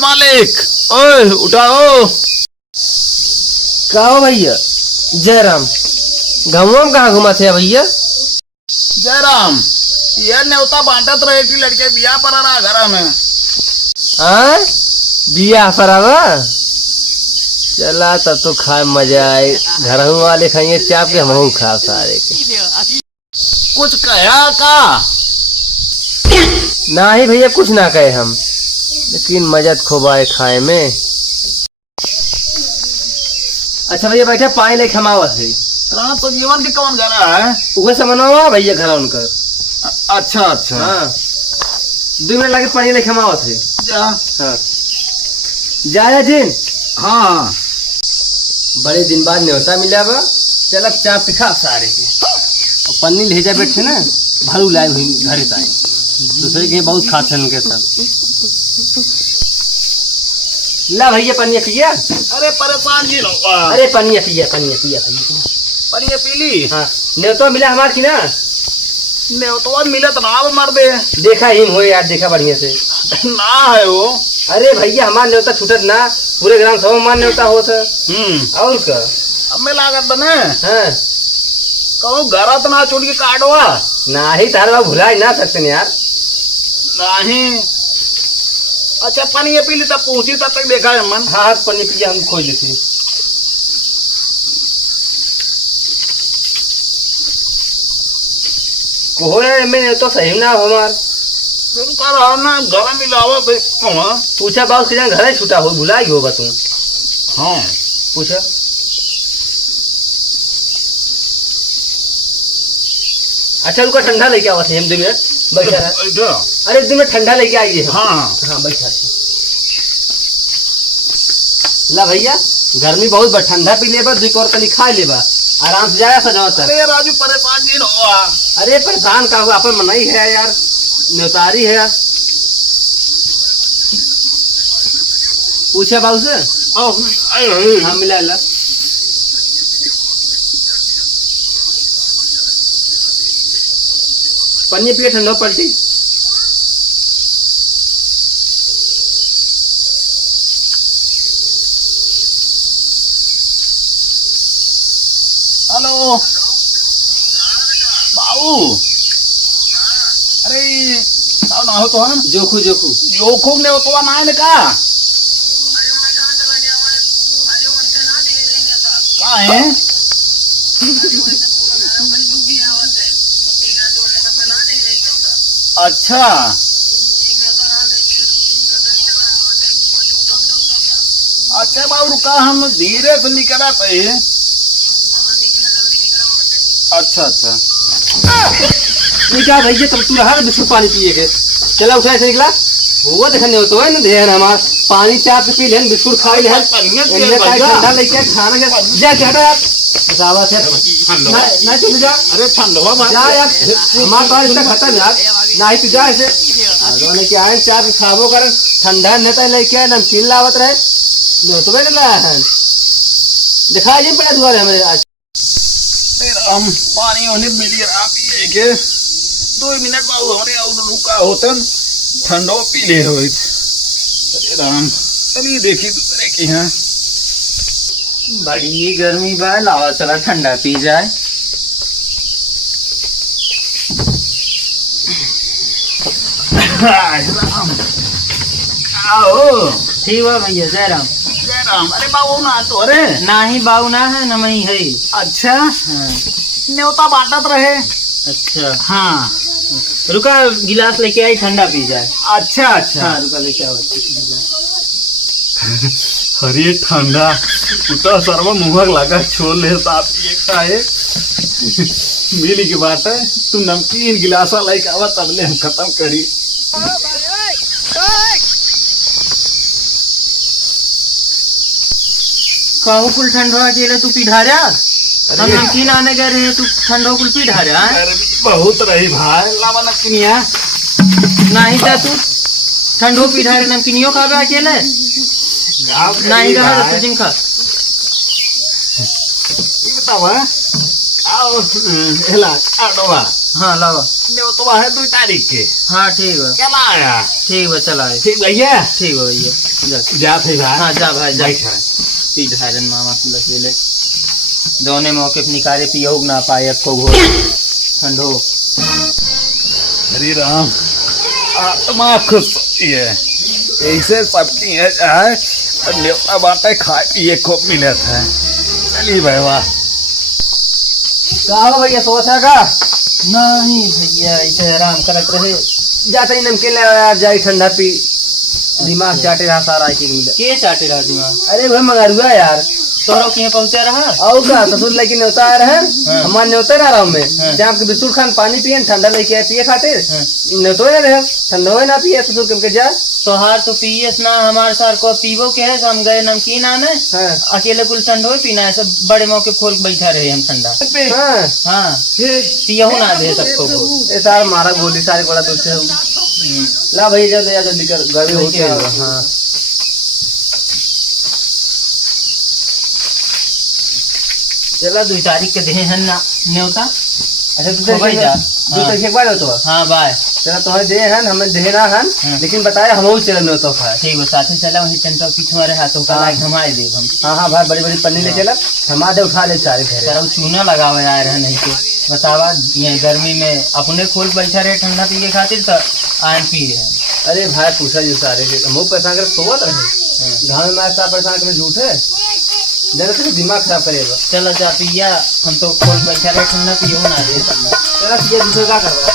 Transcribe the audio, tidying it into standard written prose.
मालिक, ओए उठाओ। कहो भैया। जयराम, घूम कहाँ घुमा थे भैया? जयराम, ये न्योता बांटत रहे थी लड़के बिया पर रहा घर में। हाँ, बिया फरावा। चला तब तो खाए मजा आए। घर वाले खाएंगे चाप के, हम खा सारे के। कुछ कहा का? ना ही भैया, कुछ ना कहे हम, लेकिन मजा खूब आए खाए में। अच्छा भैया बैठे, पानी लेके खमावत है। तो जीवन की कौन घर है? वह समझवा भैया घर उनकर। अच्छा अच्छा। हाँ, 2 मिनट लगे पानी लेके खमावत है। जा। हाँ जाया जिन। हाँ, बड़े दिन बाद न्योता मिला बा। चल अब चाप पिखा सारे के, और पन्नी ले जा बैठे ना, भालू लाए हुई घर से आए। दूसरे के बहुत खाते हैं उनके सब। ला भैया पनिया पिया। अरे परेशान जी लो। अरे पनिया पिया, पनिया पिया भैया। पर ये पीली। हाँ, न्योता मिला हमार की ना। न्योता मिलत ना मर दे। देखा ही हो यार, देखा बढ़िया से ना है वो। अरे भैया हमार न्योता छूटत ना, पूरे ग्राम सभा हमार न्योता होत। और का हमें लागत बने। हाँ, कहूँ घर तो ना छूट के काटवा। ना ही तार बाबू भुला ही ना सकते यार। नहीं। अच्छा पानी ये पीली तब पहुंची तब तक देखा है मन। हाँ, पन्नी पिया हम खोज लेती। कोहो मैं तो सही ना हमार। कर ना घर मिलावा तो पूछा बाबू के घर ही छूटा हो, भुला ही होगा तुम। हाँ पूछा। अच्छा उनका ठंडा लेके आवा थे हम 2 मिनट बैठा रहा। अरे 2 मिनट ठंडा लेके आइए। हाँ हाँ बैठा। ला भैया, गर्मी बहुत बा, ठंडा पी लेबा, 2 और तनी खा लेबा, आराम से जाया सजाओ तक। अरे राजू परेशान जी हुआ। अरे परेशान का हुआ, अपन मनाई है यार, न्योतारी है। पूछा बाबू से। हाँ मिला ला। पन्नी पिए ठंडा पलटी। हेलो बाबू। अरे sao nào तो हम जोखू जोखू जोखू ने तो ना है का है। अच्छा अच्छा बाबू रुका, हम धीरे से निकला थे। अच्छा अच्छा। निकला भैया, तब तू हर बिस्कुट पानी पिए के। चला उठा से निकला। वो देखने हो तो है ना ध्यान हमार, पानी चाप पी लेन, बिस्कुट खा ले, ठंडा लेके खाना जा के हटा यार। बतावा से ना तू जा। अरे ठंडवा जा यार, हमार तो इसका खत्म यार। ना तू जा ऐसे दोनों के आए चाप खाबो कर, ठंडा नेता लेके नमकीन लावत रहे। तो बैठ ला है दिखाई नहीं पड़ा दुआरे हमारे आज। हम पानी होने मिली आप ये के 2 मिनट बाबू हमारे और रुका होतन ठंडो पी ले रोहित। अरे राम, चलिए देखिए दूसरे के यहाँ। बड़ी गर्मी बा, लावा चला ठंडा पी जाए। राम आओ। ठीक है भैया। जयराम। जयराम। अरे बाबू ना तो अरे ना ही बाबू ना है ना मई है। अच्छा। हाँ। न्योता बांटत रहे। अच्छा हाँ रुका, गिलास लेके आई, ठंडा पी जाए। अच्छा अच्छा। हाँ रुका लेके आओ। अरे ठंडा उतना सर्व मुहर लगा छोड़ ले साहब ये खाए मिली की बात है। तू नमकीन गिलासा लाइक आवा तब ले हम खत्म करी। कहू कुल ठंडा अकेले तू पी ढारा। हम नमकीन आने गए रहे, तू ठंडा कुल पी ढारा। बहुत रही भाई, लावा नमकीनिया। नहीं जा तू ठंडो पी ढारे, नमकीनियो खावे अकेले। नहीं रहा दिन खा। ये बतावा आओ एला आडवा हाँ लाओ। वो तो है 2 तारीख के। हाँ ठीक है। क्या आया? ठीक है चला है। ठीक भैया। ठीक है भैया। जा थे भाई। हाँ जा भाई जा। बैठ है। पी धारन मामा की लकेले जौने मौके पे निकारे पियो ना पाए को घोर ठंडो। हरे राम आत्मा खुश ये ऐसे सबकी है चाहे न्योता बातें खाए पिए को मिले थे। चलिए भाई वाह। कहा भैया सोचा का नहीं भैया ऐसे आराम करत रहे जाते ही नमकीन ले यार जाई ठंडा पी दिमाग चाटे रहा सारा एक मिले के चाटे रहा दिमाग। अरे भाई मंगारुआ यार तोरो के पहुंचा रहा और का ससुर लेके न्योता आ रहा है हमार न्योता रहा हूं मैं जहां के बिस्कुट खान पानी पिए ठंडा लेके आए पिए खातिर न्योतो ना रहे ठंडा होए ना पिए ससुर के जा तोहार तो पिए ना हमारे सार को पीवो के है हम गए नमकीन आने अकेले कुल ठंडो पीना है सब बड़े मौके खोल के बैठा रहे हम ठंडा। हाँ पियहू ना दे सबको ए सार मारा गोली सारे बड़ा दूर से ला भैया जल्दी कर गर्मी होती है। हाँ चला 2 तारीख के दे है ना न्योता। अच्छा तू भाई जा 2 तारीख के बाद हो तो। हाँ बाय चला तुम्हें दे हन हमें देना हन लेकिन बताया हम चले न्योता खाए। ठीक है साथ ही चला वही टंटा पीछे हमारे हाथों का लाइक घुमाए दे हम। हाँ हाँ भाई बड़ी बड़ी पन्नी ले चला घुमा दे उठा ले सारे घर चूना लगावे आए रहे नहीं के बतावा ये गर्मी में अपने खोल बैठा रहे ठंडा पी के खातिर तो आन पी रहे। अरे भाई पूछा जो सारे मुँह परेशान कर सोवत रहे गाँव में ऐसा परेशान कर झूठे जरा तो दिमाग खराब करेगा। चलो जा पिया हम तो खोल बैठा रहे ठंडा पियो ना दे चला पिया दूसरे का करवा